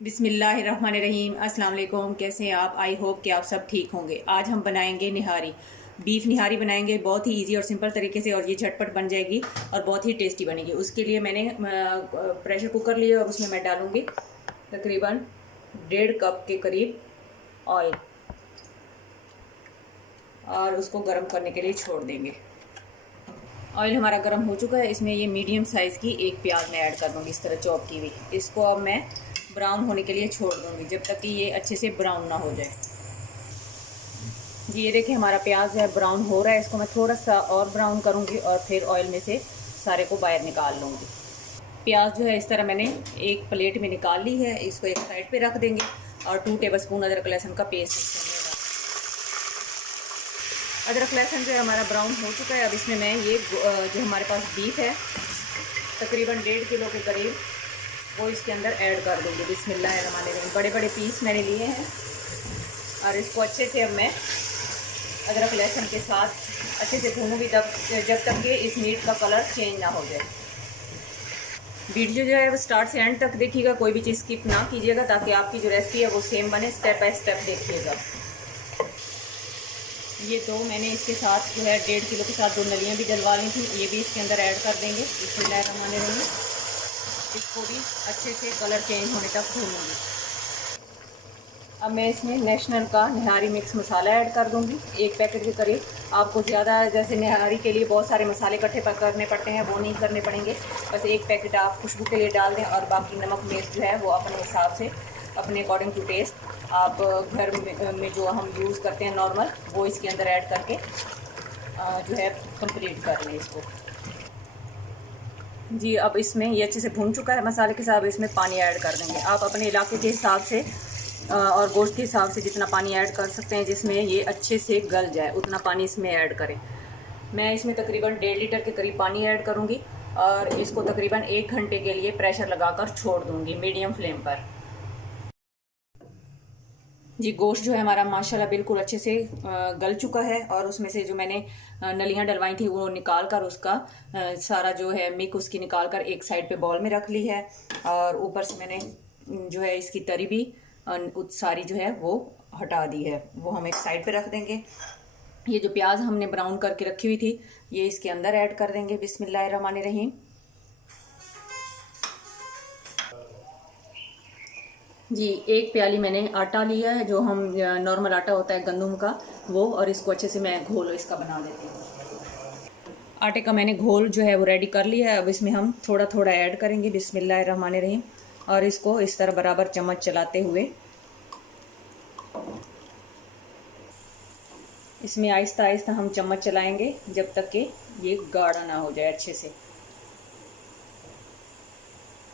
बिस्मिल्लाहिर्रहमानिर्रहीम। अस्सलाम वालेकुम। कैसे हैं आप? आई होप कि आप सब ठीक होंगे। आज हम बनाएंगे निहारी, बीफ निहारी बनाएंगे बहुत ही इजी और सिंपल तरीके से, और ये झटपट बन जाएगी और बहुत ही टेस्टी बनेगी। उसके लिए मैंने प्रेशर कुकर लिया और उसमें मैं डालूंगी तकरीबन 1.5 कप के करीब ऑयल और उसको गर्म करने के लिए छोड़ देंगे। ऑयल हमारा गर्म हो चुका है। इसमें ये मीडियम साइज़ की एक प्याज मैं ऐड कर दूँगी, इस तरह चॉप की हुई। इसको अब मैं ब्राउन होने के लिए छोड़ दूँगी जब तक कि ये अच्छे से ब्राउन ना हो जाए। जी ये देखिए हमारा प्याज जो है ब्राउन हो रहा है। इसको मैं थोड़ा सा और ब्राउन करूँगी और फिर ऑयल में से सारे को बाहर निकाल लूँगी। प्याज जो है इस तरह मैंने एक प्लेट में निकाल ली है। इसको एक साइड पे रख देंगे और 2 टेबलस्पून अदरक लहसुन का पेस्ट। अदरक लहसुन जो है हमारा ब्राउन हो चुका है। अब इसमें मैं ये जो हमारे पास बीफ है तकरीबन 1.5 किलो के करीब, वो इसके अंदर ऐड कर दूँगी। बिस्मिल्लाहिर्रहमानिर्रहीम। बड़े बड़े पीस मैंने लिए हैं और इसको अच्छे से अब मैं अदरक लहसुन के साथ अच्छे से भूनूंगी जब तक कि इस मीट का कलर चेंज ना हो जाए। वीडियो जो है वो स्टार्ट से एंड तक देखिएगा, कोई भी चीज़ स्किप ना कीजिएगा ताकि आपकी जो रेसिपी है वो सेम बने। स्टेप बाय स्टेप देखिएगा। ये तो मैंने इसके साथ जो है 1.5 किलो के साथ 2 नलियाँ भी डलवा ली थी, ये भी इसके अंदर ऐड कर देंगे। बिस्मिल्लाहिर्रहमानिर्रहीम। इसको भी अच्छे से कलर चेंज होने तक भूनूंगी। अब मैं इसमें नेशनल का निहारी मिक्स मसाला ऐड कर दूंगी, 1 पैकेट के करीब। आपको ज़्यादा जैसे निहारी के लिए बहुत सारे मसाले इकट्ठे करने पड़ते हैं, वो नहीं करने पड़ेंगे। बस 1 पैकेट आप खुशबू के लिए डाल दें और बाकी नमक मिर्च जो है वो अपने हिसाब से, अपने अकॉर्डिंग टू टेस्ट आप घर में जो हम यूज़ करते हैं नॉर्मल, वो इसके अंदर ऐड करके जो है कंप्लीट कर लें इसको। जी अब इसमें ये अच्छे से भून चुका है मसाले के साथ। इसमें पानी ऐड कर देंगे। आप अपने इलाके के हिसाब से और गोश्त के हिसाब से जितना पानी ऐड कर सकते हैं जिसमें ये अच्छे से गल जाए, उतना पानी इसमें ऐड करें। मैं इसमें तकरीबन 1.5 लीटर के करीब पानी ऐड करूँगी और इसको तकरीबन 1 घंटे के लिए प्रेशर लगाकर छोड़ दूँगी मीडियम फ्लेम पर। जी गोश्त जो है हमारा माशाल्लाह बिल्कुल अच्छे से गल चुका है और उसमें से जो मैंने नलियाँ डलवाई थी वो निकाल कर उसका सारा जो है मिक उसकी निकाल कर एक साइड पे बॉल में रख ली है। और ऊपर से मैंने जो है इसकी तरी भी सारी जो है वो हटा दी है, वो हम एक साइड पे रख देंगे। ये जो प्याज हमने ब्राउन करके रखी हुई थी ये इसके अंदर ऐड कर देंगे। बिस्मिल्लाहिर्रहमानिर्रहीम। जी 1 प्याली मैंने आटा लिया है, जो हम नॉर्मल आटा होता है गंदम का वो, और इसको अच्छे से मैं घोल इसका बना देती हूँ। आटे का मैंने घोल जो है वो रेडी कर लिया है। अब इसमें हम थोड़ा थोड़ा ऐड करेंगे। बिस्मिल्लाहिर्रहमानिर्रहीम। और इसको इस तरह बराबर चम्मच चलाते हुए इसमें आहिस्ता आहिस्ता हम चम्मच चलाएंगे जब तक कि ये गाढ़ा ना हो जाए अच्छे से।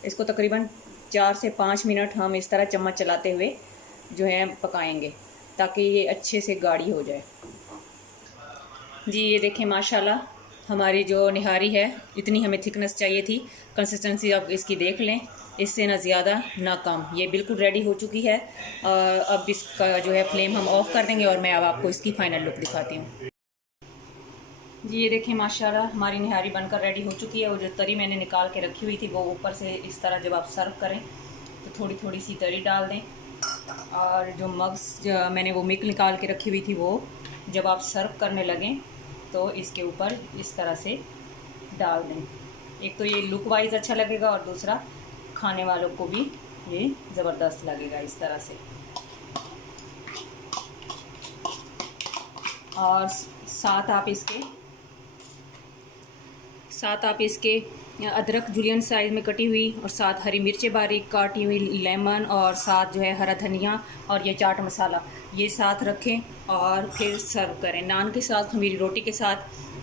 इसको तकरीबन 4 से 5 मिनट हम इस तरह चम्मच चलाते हुए जो है पकाएंगे ताकि ये अच्छे से गाढ़ी हो जाए। जी ये देखें माशाल्लाह हमारी जो निहारी है इतनी हमें थिकनेस चाहिए थी। कंसिस्टेंसी अब इसकी देख लें, इससे ना ज़्यादा ना कम। ये बिल्कुल रेडी हो चुकी है। अब इसका जो है फ्लेम हम ऑफ़ कर देंगे और मैं अब आपको इसकी फ़ाइनल लुक दिखाती हूँ। जी ये देखिए माशाल्लाह हमारी निहारी बनकर रेडी हो चुकी है। वो जो तरी मैंने निकाल के रखी हुई थी वो ऊपर से इस तरह जब आप सर्व करें तो थोड़ी थोड़ी सी तरी डाल दें। और जो मग्स मैंने वो मिक निकाल के रखी हुई थी वो जब आप सर्व करने लगें तो इसके ऊपर इस तरह से डाल दें। एक तो ये लुक वाइज अच्छा लगेगा और दूसरा खाने वालों को भी ये ज़बरदस्त लगेगा इस तरह से। और साथ आप इसके अदरक जुलियन साइज़ में कटी हुई और साथ हरी मिर्चें बारीक काटी हुई, लेमन और साथ जो है हरा धनिया और ये चाट मसाला ये साथ रखें और फिर सर्व करें। नान के साथ, खमीरी रोटी के साथ,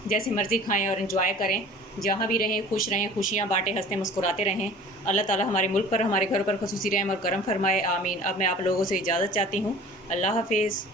जैसे मर्ज़ी खाएं और एंजॉय करें। जहाँ भी रहें खुश रहें, खुशियाँ बांटें, हंसते मुस्कुराते रहें। अल्लाह ताला हमारे मुल्क पर, हमारे घरों पर खुसूसी रहम और करम फरमाए। आमीन। अब मैं आप लोगों से इजाज़त चाहती हूँ। अल्लाह हाफिज़।